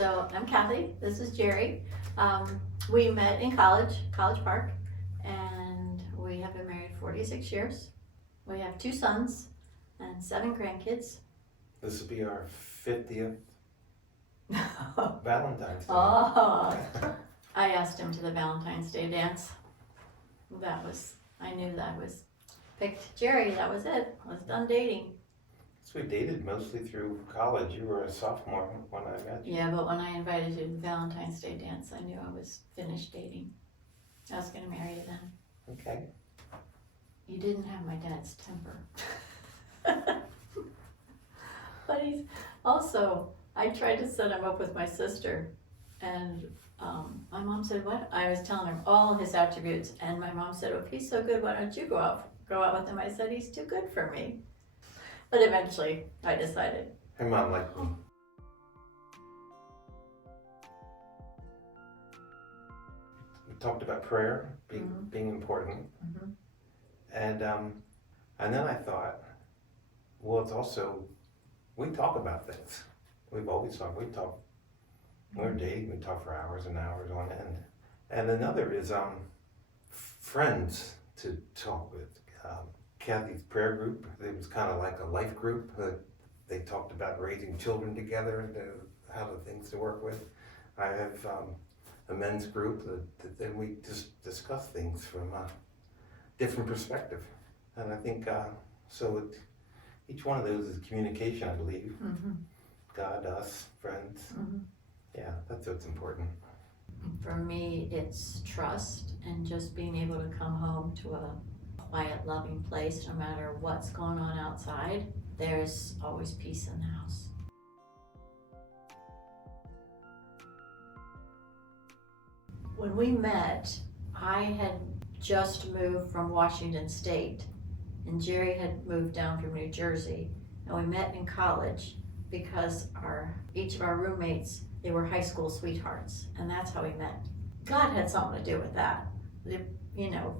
So I'm Kathy, this is Jerry. We met in College Park, and we have been married 46 years. We have 2 sons and 7 grandkids. This will be our 50th Valentines Day. Oh, I asked him to the Valentine's Day dance. I knew that was picked Jerry, that was it. I was done dating. So we dated mostly through college. You were a sophomore when I met you. Yeah, but when I invited you to the Valentine's Day dance, I knew I was finished dating. I was gonna marry you then. Okay. You didn't have my dad's temper. But he's also, I tried to set him up with my sister, and my mom said, what? I was telling her all his attributes, and my mom said, well, if he's so good, why don't you go out with him? I said, he's too good for me. But eventually, I decided. Her mom liked me. We talked about prayer being important. Mm-hmm. And then I thought, well, it's also, we talk about things. We've always talked. We're dating, we talk for hours and hours on end. And another is friends to talk with. Kathy's prayer group, it was kind of like a life group. They talked about raising children together and how the things to work with. I have a men's group that we just discuss things from a different perspective. And I think, each one of those is communication, I believe. Mm-hmm. God, us, friends. Mm-hmm. Yeah, that's what's important. For me, it's trust and just being able to come home to a quiet, loving place, no matter what's going on outside. There's always peace in the house. When we met, I had just moved from Washington State, and Jerry had moved down from New Jersey, and we met in college because each of our roommates, they were high school sweethearts, and that's how we met. God had something to do with that.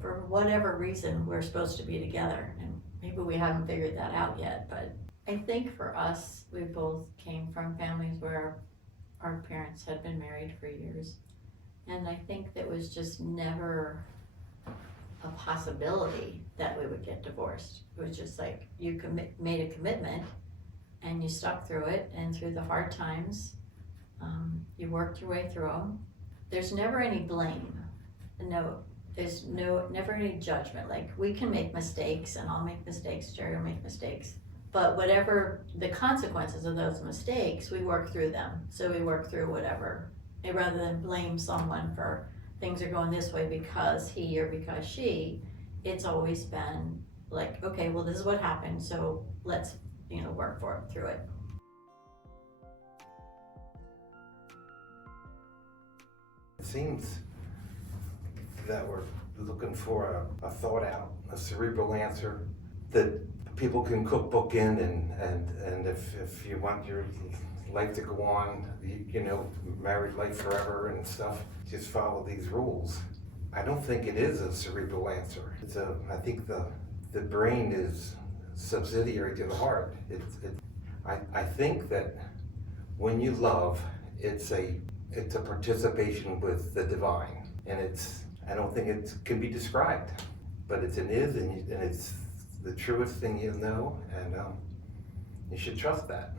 For whatever reason, we're supposed to be together, and maybe we haven't figured that out yet, but I think for us, we both came from families where our parents had been married for years, and I think that was just never a possibility that we would get divorced. It was just like you made a commitment, and you stuck through it, and through the hard times, you worked your way through them. There's never any blame. No, there's never any judgment. Like, we can make mistakes, and I'll make mistakes, Jerry will make mistakes. But whatever the consequences of those mistakes, we work through them. So we work through whatever. And rather than blame someone for things are going this way because he or because she, it's always been like, okay, well, this is what happened, so let's work through it. It seems that we're looking for a thought out, a cerebral answer that people can cookbook in, and if you want your life to go on, married life forever and stuff, just follow these rules. I don't think it is a cerebral answer. I think the brain is subsidiary to the heart. I think that when you love, it's a participation with the divine, and I don't think it can be described, but and it's the truest thing you know, and you should trust that.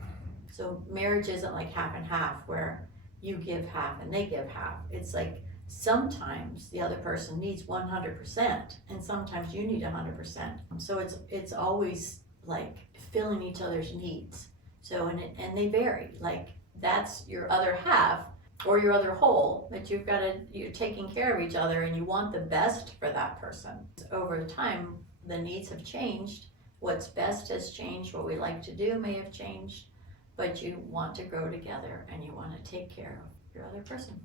So marriage isn't like half and half, where you give half and they give half. It's like sometimes the other person needs 100%, and sometimes you need 100%. So it's always like filling each other's needs. So and they vary. Like, that's your other half or your other whole, that you're taking care of each other, and you want the best for that person. Over time, the needs have changed. What's best has changed. What we like to do may have changed, but you want to grow together, and you want to take care of your other person.